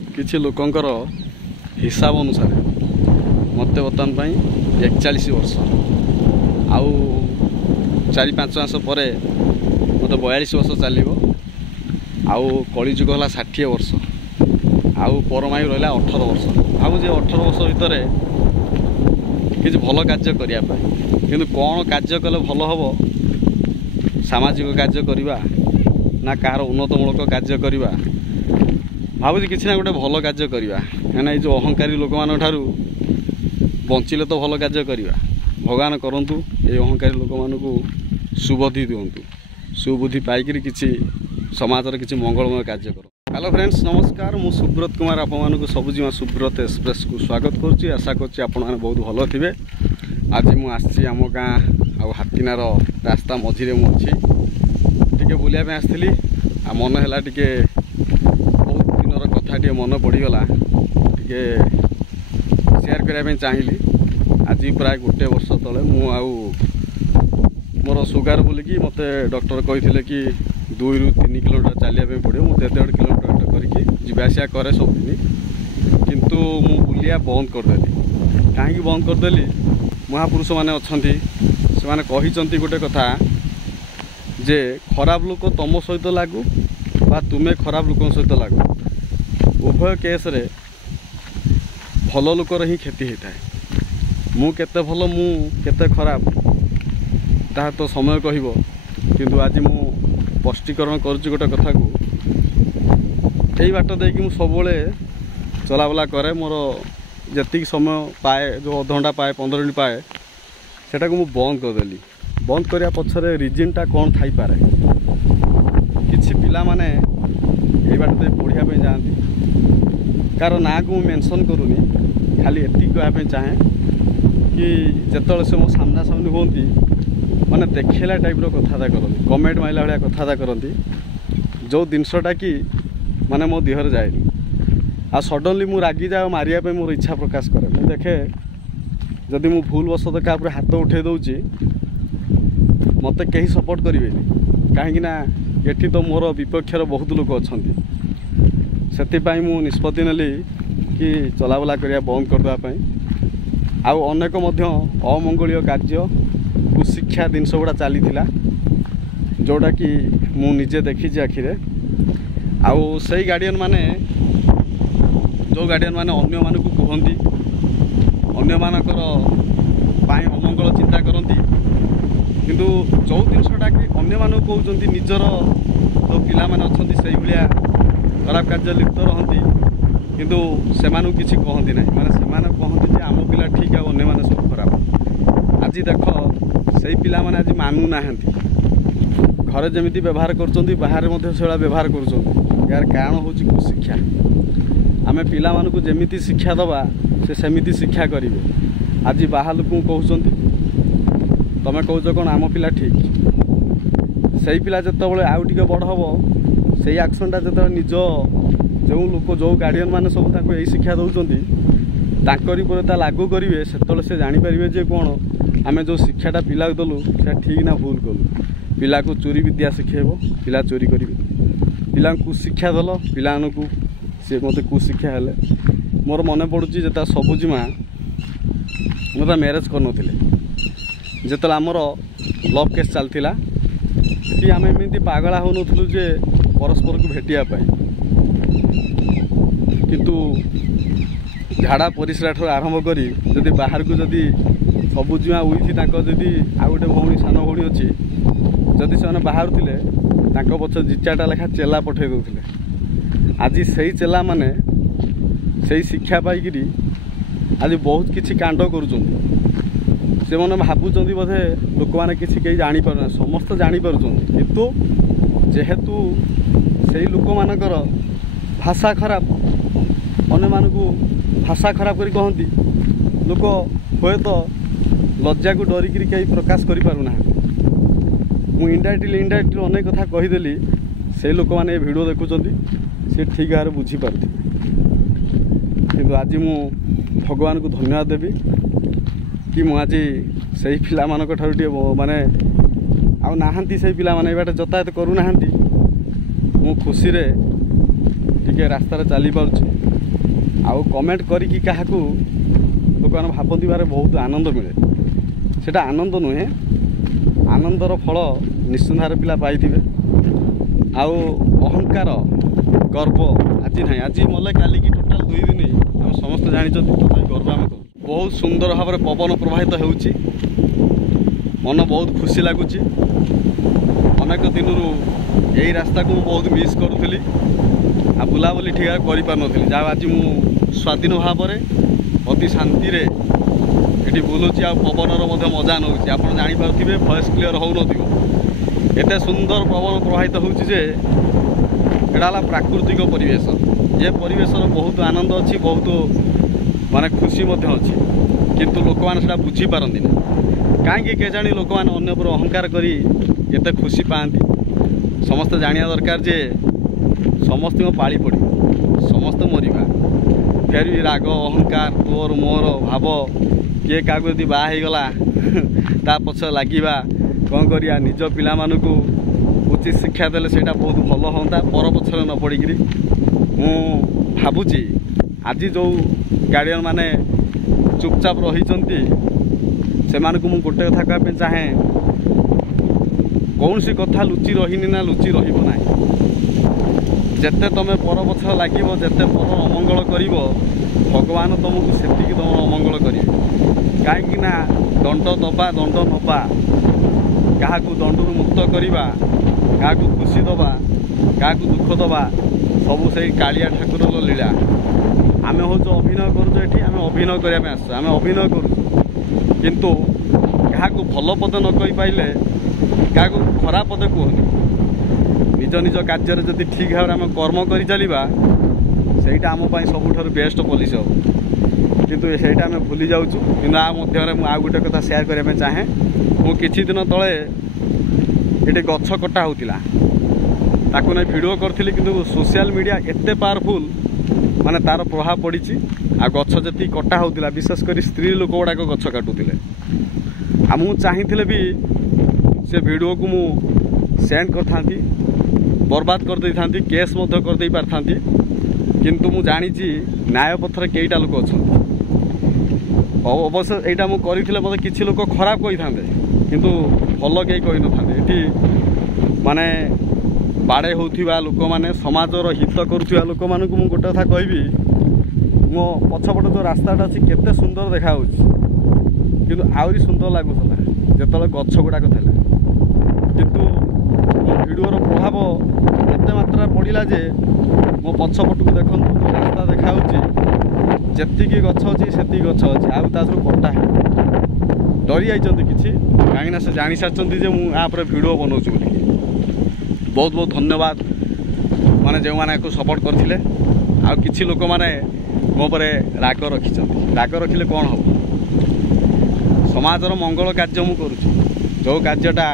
किछि लोकंकर हिसाब अनुसार मत बर्तमान 41 वर्ष आउ 4-5 मास पर मत 42 वर्ष चलो आउ कलिजुग है 60 वर्ष आउ परमायु रहा 18 वर्ष भावुँ 18 वर्ष भितर किसी भल कार्य करने कि कौन कार्य कले भल हम सामाजिक कार्य करवा ना कहार उन्नतमूलक कार्य करवा भावुँ कि ना गोटे भल कार्य करवा कहीं जो अहंकारी लोक मान बंचिले तो भल कार्य करवा भगवान करंतु ये अहंकारी लोक मानू सुबुद्धि दिंतु सुबुद्धि पाइक किसी समाज किसी मंगलमय कार्य कर। हेलो फ्रेंड्स नमस्कार मु सुब्रत कुमार आपको सबुजिमा सुब्रत एक्सप्रेस को स्वागत करुच्ची आशा करुच्ची आपण मैंने बहुत भल थे। आज मुझे आम गाँ आ हाथीनार रास्ता मझे मुझे टे बुलाया आसती आ मन है टे बहुत दिन कथा टे मन पड़गला टे शेयर करने चाहिए। आज प्राय 1 वर्ष तले मोर सुगार बोलिकी मत डॉक्टर कहते कि 2-3 किलोमीटर चलिया पड़ो मुझे 1.5 किलोमीटर करके जावासिया करे सबुदिन किंतु मु बुलिया बंद करदेली कहीं बंद करदेली महापुरुष मैंने अच्छा से कहते गोटे कथा जे खराब लोक तुम सहित लागू बा तुम्हें खराब लोक सहित लागू उभय केस रे भल लोकर ही क्षति होता है। मु केते भल मु केते खराब ता तो समय कहब किंतु आज मु स्पष्टीकरण करुच्ची गोटे कथा को यही बाट देकी मु सब चलाबला करे मोर जी समय पाए जो अधघंटा पाए 15 मिनट पाए सेटा को मु बंद करदेली। बंद करने पछरे रिजनटा कौन थाई पारे किछि पिला माने यही बाट दे पढ़िया पे जाती कार ना को मेंशन करूनी खाली एति कहबे चाहे कि जेतले से मो सामना सामनी होती माने देखला टाइप कथा करती कमेंट माइला भाया कथा करती जो जिनसटा कि माने मो देहर जाए आ सडनली मु रागी जाए मारिया मोर इच्छा प्रकाश करे मु देखे जदि मु भूल वसत क्या हाथ उठे दूची मत कहीं सपोर्ट करें कहीं एठी तो मोर विपक्षर बहुत लोग अच्छा से मु निष्पत्ति नेली कि चलाबला करिया बंद करदेवाई आउ अनेक अमंगलीय कार्य कुशिक्षा जिनस गुड़ा चली जोटा कि मु निजे देखी आखिरे आउ सही गार्डियन माने जो गार्डियन माने अन्य मानक कहती अन्य मानकर अमंगल चिंता करती किंतु जो जिनसटा कि अन्य मानक कहते निजर जो पिला माने अच्छा से भाया खराब कार्य लिप्त रहती किंतु से किसी कहती ना माने से कहती आम पिला ठीक है अन्य माने सब खराब। आज देख से पिला माने आज मानु ना घरे जमी व्यवहार कर बाहर से व्यवहार कर यार कारण हूँ कुशिक्षा आम पिला मानक जमी शिक्षा दबा से सेमिति शिक्षा करेंगे। आज बाहर लोक कहते तुम कौच कौन आम पिला ठीक से पिला जिते आउ टे बड़ हम से एक्शनटा जो निज जो लोक जो गार्डियन मैंने सब यही शिक्षा दौरान लागू करेंगे से जानीपर जे कौन आम जो शिक्षाटा पिला देलु से ठीक ना भूल कलु पिला को चोरी विद्या शिखेब पिला चोरी करेंगे पिला कुशिक्षा दल पिला सी मत कुशिक्षा हेले मोर मन पड़ुची जो सबुजिमा मत मैरेज कर जो आमर लव केस चलता कि आम एमती पागला हो नु जे परस्पर को भेटापी किंतु झाड़ा परिश्रा ठार आरंभ करी जदि बाहर को जदि सबुजिमा उठी जदि आउ गोटे भौणी सान भौणी अच्छी जदि से बाहर थे पक्ष 2-4टा लेखा चेला पठे दौले आज से चेला माने से शिक्षा पाई आज बहुत किसी कांड कर से मैंने भावुं बोधे लोक मैंने किसी कहीं जापर समस्त जापर किंतु जेहेतु से लोक मानकर भाषा खराब अन्य मानक भाषा खराब कर कहती लोक हे तो लज्जा को डरिक कहीं प्रकाश करूना मु इनडायरेक्टली अनेक कथा कहीदेली से लोक मैंने वीडियो देखुं सी ठीक भाव बुझीपार कि आज मु भगवान को धन्यवाद देवी कि मुझे से पिला माने आउ नाहांती से पिला माने बाट जतायत करूना मु खुशी रे टिके रास्तार चली पारुछि आउ कमेंट करिकी काहाकू लोक मैंने भावती बारे बहुत आनंद मिले सेटा आनंद नुहे आनंदर फल निश्चित भाव पिला पाइथिबे आउ अहंकार गर्व आज ना आज मले काली की टोटाल 2 दिन आम समस्त जानी गर्व आम कर बहुत सुंदर भाव में पवन प्रवाहित होउछि मन बहुत खुशी लगुच अनेक दिन यही रास्ता को बहुत मिस करूली आ बुलाबुली ठीक कर पार जहाँ आज मु स्वाधीन भाव में अति शांति रे ये बुलूची आ पवनर मजा नौ आप जापारे वॉइस क्लीयर हो एते सुंदर पवन प्रवाहित होगा प्राकृतिक परिवेश ये परिवेशर बहुत आनंद अच्छी बहुत माने खुशी अच्छी किंतु लोक मैंने बुझी पारती ना कहीं केजाणी लोक मैंने अन्य पर अहंकार करी एते खुशी पाती समस्त जानिया दरकार जे समस्त पाली पड़ समस्त मरिबा फिर भी राग अहंकार तोर मोर भाव किए क्या यदि बाहला ता पछ लगे कौन करिया निज पिला मानकू उचित शिक्षा देले सेटा बहुत भल हाँ पर पछरे न पड़ी मु भावुची आज जो गार्डियन माने चुपचाप रही से मु गोटे कथा कहवाई चाहे कौन सी कथा लुचि रही ना लुचि रहा जेते तुम पर पछर लगे जेते पर अमंगल कर भगवान तुमको से तुम अमंगल करेंगे कहीं दंड दबा दंड नवा क्या दंडु मुक्त करवा क्या खुशी दबा क्या दुख दबा सब से कालिया ठाकुर लीला आम हूँ अभिनय करुँ आम अभिनय करने आम अभिनय करूँ किंतु क्या भल पद न कही पाइले क्या खराब पदे कहनी निज निज कार्य जदि ठीक भाव में कर्म कर चलवा सहीटा आम सबुठ बेस्ट पॉलिसी हो किंतु सहीटा आम भूली जाऊँ कि आ गोटे कथा शेयर करने चाहे मु किछि दिन तले ये गछ कटा होतिला ताकू नहीं वीडियो करी कि सोशल मीडिया एते पावरफुल माने तार प्रभाव पड़ी आ गछ जी कटा होतिला विशेषकर स्त्री लोक गुड़ाक गछ काटुले आ मु चाहिए भी से वीडियो को मु सेंड कर था बर्बाद कर दे था केस कर दे पार था किंतु मु जानी न्याय पथर कईटा लोक अच्छा अवश्य यहाँ मुझे मतलब किसी लोक खराब कही था किंतु भल कई कही न था माने बाड़े होता लोक मैंने समाजर हित करुवा लोक मानक मुझे गोटे कथा कहि मो पछपटे जो रास्ताटा अच्छी केते सुंदर देखा किंतु आहरी सुंदर लगुला जो गछ गुड़ाक था किंतु वीडियोर प्रभाव एत मात्रा पड़ा जे मो पछपटू देखो जो रास्ता देखा जी गछ अच्छी से गछ अच्छी आउ कटा डरी जाइए कि कहीं से जानी सारी मुझे वीडियो बनाऊँ बोली बहुत बहुत धन्यवाद माने जो मैंने सपोर्ट करते आ किसी लोक मैंने मो पर राग रखिले कौन हम समाजर मंगल कार्य मु करुँ जो कार्यटा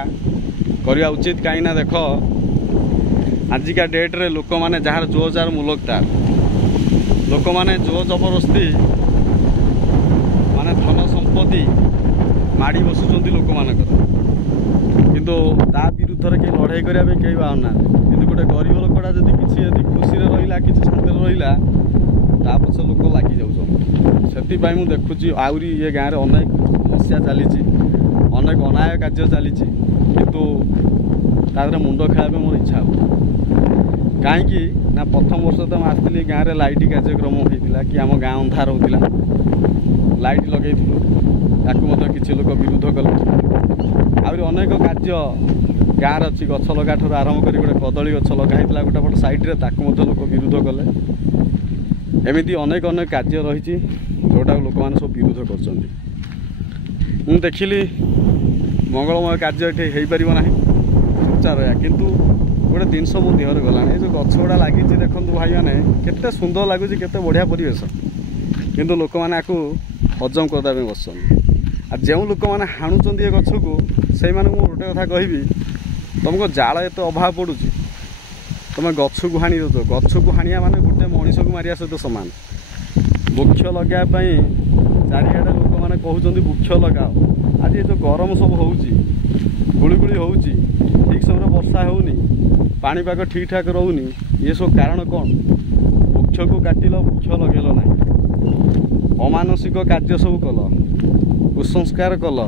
करवा उचित कहीं देख आजिका डेट्रे लोक मैंने जार जो जार मुलक तार लोक मैंने जो जबरदस्ती माने धन संपत्ति माड़ी बसुँच लोक मानकर किंतु ता विरुद्ध कहीं लड़ाई करने कई बाहना कि गोटे गरीब लोकटा जब किसी खुशी रहा कि शांति रहा ता पछ लोक लगी जाऊँ से देखुची आहरी ये गाँव में अनेक समस्या चली अनेक अनाय कार्य चली किंतु तादरे मुंड खेल मोर इच्छा हो कहीं ना प्रथम वर्ष तो आसती गाँव में लाइट कार्यक्रम होता कि आम गाँ अंधार होता लाइट लगे किसी लोक विरोध कले आहरी अनेक कार्य गाँव अच्छी गछ लगा ठार आरंभ कर गोटे कदली गछ लगा गोटे पट सैड्रे लोक विरोध कले एमती अनेक अनेक कार्य रही जोटा लोक मैंने सब विरोध कर देखिली मंगलमय कार्य ये हो पार ना चुपचाप रहा किंतु गोटे जिनस मो देहर गला जो गछ गुड़ा लगी देखो भाई मैंने केते सुंदर लगुच केते बढ़िया परिवेश किंतु लोक मैंने आपको हजम करदे बस आ जो लोक मैंने हाणुंट ये गछ को से गोटे कथा कहि तुमको जाल एत अभाव पड़ू तुम गछ को हाणी दो गछ को हाणिया माने गोटे मनीष को मारिया सहित सामान वृक्ष लगाई चारिआडे लोक मैंने कहते वृक्ष लगाओ आज ये जो गरम सब गुड़गुड़ी हो ठीक समय वर्षा होनी पानीपाग ठीक ठाक रोनी ये सब कारण कौन ବୃକ୍ଷକୁ କାଟିଲ ବୃକ୍ଷ ଲଗେଇଲ ନାହିଁ, ଅମାନସିକ କାର୍ଯ୍ୟ ସବୁ କଲ, କୁସଂସ୍କାର କଲ,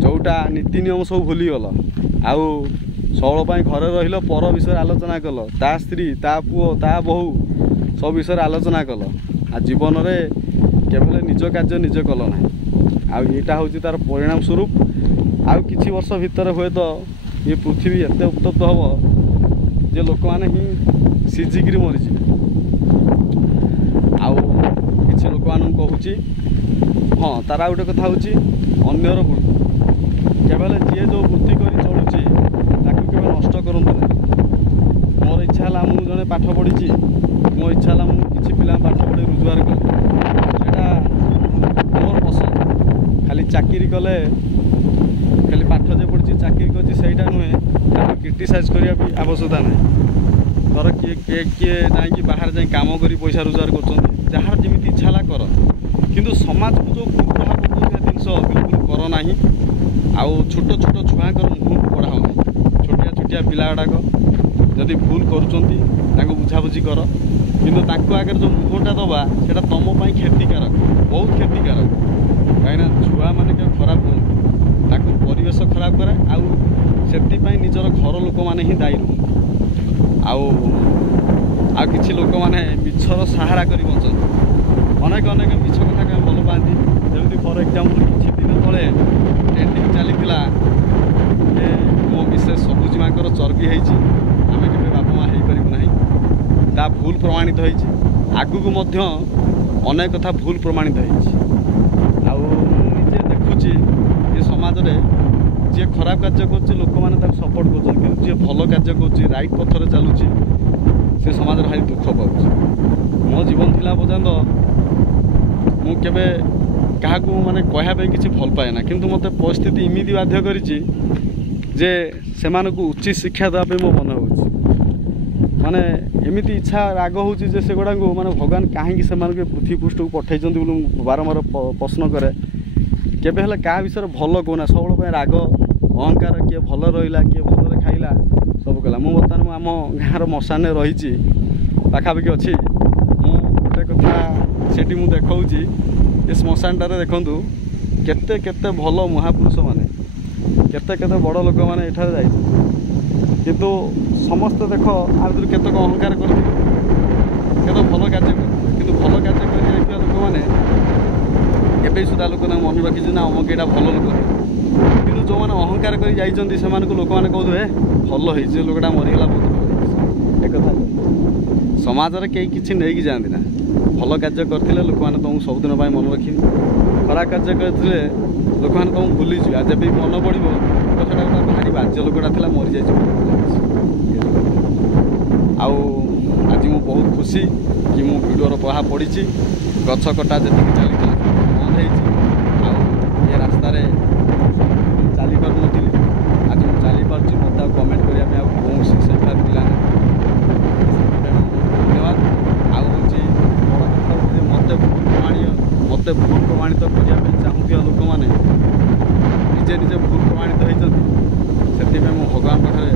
ଯେଉଁଟା ନୀତି ନିୟମ ସବୁ ଭୁଲିଗଲ, ଆଉ ସବୁଳ ପାଇଁ ଘରେ ରହିଲ, ପର ବିଷୟରେ ଆଲୋଚନା କଲ, ତା ସ୍ତ୍ରୀ ତା ପୁଅ ତା ବୋହୂ ସବୁ ବିଷୟରେ ଆଲୋଚନା କଲ, ଆଉ ଜୀବନରେ କେବେ ନିଜ କାର୍ଯ୍ୟ ନିଜେ କଲ ନାହିଁ। ଆଉ ଏଇଟା ହେଉଛି ତା'ର ପରିଣାମ ସ୍ୱରୂପ। ଆଉ କିଛି ବର୍ଷ ଭିତରେ ହୁଏତ ଏ ପୃଥିବୀ ଏତେ ଉତ୍ତପ୍ତ ହେବ ଯେ ଲୋକମାନେ ହିଁ ସିଝିକିରି ମରିଯିବେ। ଆଉ କିଛି ଲୋକମାନଙ୍କୁ କହୁଛି, ହଁ ତାର ଆଉ ଗୋଟେ କଥା ହେଉଛି ଅନ୍ୟର ବୃତ୍ତି। କେବେ ହେଲେ ଯିଏ ଯେଉଁ ବୃତ୍ତି କରି ଚଳୁଛି ତାକୁ କେବେ ନଷ୍ଟ କରନ୍ତୁ ନାହିଁ। ମୋର ଇଚ୍ଛା ହେଲା ମୁଁ ଜଣେ ପାଠ ପଢ଼ିଛି, ମୋ ଇଚ୍ଛା ହେଲା ମୁଁ କିଛି ପିଲାଙ୍କୁ ପାଠ ପଢ଼ି ରୋଜଗାର କଲି, ସେଇଟା ମୋର ପସନ୍ଦ। ଖାଲି ଚାକିରି କଲେ, ଖାଲି ପାଠ ଯେ ପଢ଼ିଛି ଚାକିରି କରିଛି ସେଇଟା ନୁହେଁ, ତାକୁ କ୍ରିଟିସାଇଜ୍ କରିବା ବି ଆବଶ୍ୟକତା ନାହିଁ। ଧର କିଏ ଯାଇକି ବାହାରେ ଯାଇ କାମ କରି ପଇସା ରୋଜଗାର କରୁଛନ୍ତି, ଯାହାର ଯେମିତି ଇଚ୍ଛା ହେଲା କର, କିନ୍ତୁ ସମାଜକୁ ଯେଉଁ କୁପ୍ରଭାବ ପକାଉଥିବା ଜିନିଷ ବିଲକୁଲ କର ନାହିଁ। ଆଉ ଛୋଟ ଛୋଟ ଛୁଆଙ୍କର ମୁହଁକୁ ପଢ଼ାଅ ନାହିଁ। ଛୋଟିଆ ପିଲା ଗୁଡ଼ାକ ଯଦି ଭୁଲ କରୁଛନ୍ତି ତାଙ୍କୁ ବୁଝାବୁଝି କର, କିନ୍ତୁ ତାଙ୍କ ଆଗରେ ଯେଉଁ ମୁହଁଟା ଦେବା ସେଇଟା ତୁମ ପାଇଁ କ୍ଷତିକାରକ, ବହୁତ କ୍ଷତିକାରକ। କାହିଁକିନା ଛୁଆମାନେ କେବେ ଖରାପ ହୁଅନ୍ତି, ତାକୁ ପରିବେଶ ଖରାପ କରେ, ଆଉ ସେଥିପାଇଁ ନିଜର ଘର ଲୋକମାନେ ହିଁ ଦାୟୀ ରୁହନ୍ତି। ଆଉ କିଛି ଲୋକମାନେ ମିଛର ସାହାରା କରି ବଞ୍ଚନ୍ତି, ଅନେକ ମିଛ କଥା କେବେ ଭଲ ପାଆନ୍ତି। ଯେମିତି ଫର୍ ଏକ୍ଜାମ୍ପଲ୍ କିଛି ଦିନ ତଳେ ଟ୍ରେଣ୍ଡିଂ ଚାଲିଥିଲା ଯେ ମୋ ମିସେସ୍ ସବୁଜିମାଙ୍କର ଚର୍ବି ହେଇଛି, ଆମେ କେବେ ବାପା ମା' ହେଇପାରିବୁ ନାହିଁ। ତା ଭୁଲ ପ୍ରମାଣିତ ହେଇଛି, ଆଗକୁ ମଧ୍ୟ ଅନେକ କଥା ଭୁଲ ପ୍ରମାଣିତ ହେଇଛି। ଆଉ ମୁଁ ନିଜେ ଦେଖୁଛି ଏ ସମାଜରେ ଯିଏ ଖରାପ କାର୍ଯ୍ୟ କରୁଛି ଲୋକମାନେ ତାକୁ ସପୋର୍ଟ କରୁଛନ୍ତି, କିନ୍ତୁ ଯିଏ ଭଲ କାର୍ଯ୍ୟ କରୁଛି, ରାଇଟ୍ ପଥରେ ଚାଲୁଛି, ସେ ସମାଜରେ ଭାରି ଦୁଃଖ ପାଉଛି। ମୋ ଜୀବନ ଥିଲା ପର୍ଯ୍ୟନ୍ତ ମୁଁ କେବେ କାହାକୁ କହିବା ପାଇଁ କିଛି ଭଲ ପାଏ ନା, କିନ୍ତୁ ମୋତେ ପରିସ୍ଥିତି ଏମିତି ବାଧ୍ୟ କରିଛି ଯେ ସେମାନଙ୍କୁ ଉଚିତ ଶିକ୍ଷା ଦେବା ପାଇଁ ମୋ ମନ ହେଉଛି। ଏମିତି ଇଚ୍ଛା ରାଗ ହେଉଛି ଯେ ସେଗୁଡ଼ାକୁ ଭଗବାନ କାହିଁକି ସେମାନଙ୍କୁ ପୃଥିବୀ ପୃଷ୍ଠକୁ ପଠାଇଛନ୍ତି ବୋଲି ମୁଁ ବାରମ୍ବାର ପ୍ରଶ୍ନ କରେ। କେବେ ହେଲେ କାହା ବିଷୟରେ ଭଲ କହୁନା, ସବୁବେଳେ ପାଇଁ ରାଗ ଅହଙ୍କାର, କିଏ ଭଲ ରହିଲା, କିଏ ଭଲରେ ଖାଇଲା, ସବୁ କଲା। ମୁଁ ବର୍ତ୍ତମାନ ଆମ ଗାଁର ମଶାନରେ ରହିଛି, ପାଖାପାଖି ଅଛି। ମୁଁ ଗୋଟେ କଥା ସେଠି ମୁଁ ଦେଖାଉଛି, ଏ ଶ୍ମଶାନଟାରେ ଦେଖନ୍ତୁ କେତେ ଭଲ ମହାପୁରୁଷମାନେ, କେତେ ବଡ଼ ଲୋକମାନେ ଏଠାରେ ଯାଇଛନ୍ତି, କିନ୍ତୁ ସମସ୍ତେ ଦେଖ ଆ ଭିତରୁ କେତେକ ଅହଙ୍କାର କରିଥିବେ, କେତେ ଭଲ କାର୍ଯ୍ୟ କରିଥିବେ, କିନ୍ତୁ ଭଲ କାର୍ଯ୍ୟ କରି ଯାଇଥିବା ଲୋକମାନେ ଏବେ ସୁଦ୍ଧା ଲୋକମାନେ ମନେ ରଖିଛନ୍ତି ନା ଅମକ ଏଇଟା ଭଲ ଲୋକ। କିନ୍ତୁ ଯେଉଁମାନେ ଅହଙ୍କାର କରି ଯାଇଛନ୍ତି ସେମାନଙ୍କୁ ଲୋକମାନେ କହୁଥିବେ ଭଲ ହେଇଛି, ଲୋକଟା ମରିଗଲା ବହୁତ ଭଲ ହେଇଛି। ଏକଥା ସମାଜରେ କେହି କିଛି ନେଇକି ଯାଆନ୍ତି ନା। ଭଲ କାର୍ଯ୍ୟ କରିଥିଲେ ଲୋକମାନେ ତୁମକୁ ସବୁଦିନ ପାଇଁ ମନେ ରଖିବେ, ଖରାପ କାର୍ଯ୍ୟ କରିଥିଲେ ଲୋକମାନେ ତୁମକୁ ଭୁଲିଯିବେ। ଆଉ ଯେବେ ବି ମନେ ପଡ଼ିବ ସେଟା ଗୋଟେ ଭାରି ବାଜ୍ୟ ଲୋକଟା ଥିଲା, ମରିଯାଇଛି। ଆଉ ଆଜି ମୁଁ ବହୁତ ଖୁସି କି ମୁଁ ଭିଡ଼ିଓର ପ୍ରଭାବ ପଡ଼ିଛି, ଗଛ କଟା ଯେତିକି ଚାଲିଥିଲା ବନ୍ଦ ହେଇଛି। ଆଉ ଏ ରାସ୍ତାରେ ଚାଲିପାରୁନଥିଲି, ଆଜି ମୁଁ ଚାଲିପାରୁଛି। ମୋତେ ଆଉ କମେଣ୍ଟ କରିବା ପାଇଁ ଆଉ କୌଣସି ସେଫା ଥିଲା ନାହିଁ, ସେଥିପାଇଁ ଧନ୍ୟବାଦ। ଆଉ ହେଉଛି ବଡ଼ କଥା ହେଉଛି ମୋତେ ଭୁଲ ପ୍ରମାଣିତ କରିବା ପାଇଁ ଚାହୁଁଥିବା ଲୋକମାନେ ନିଜେ ଭୁଲ ପ୍ରମାଣିତ ହେଇଛନ୍ତି। ସେଥିପାଇଁ ମୁଁ ଭଗବାନ ପାଖରେ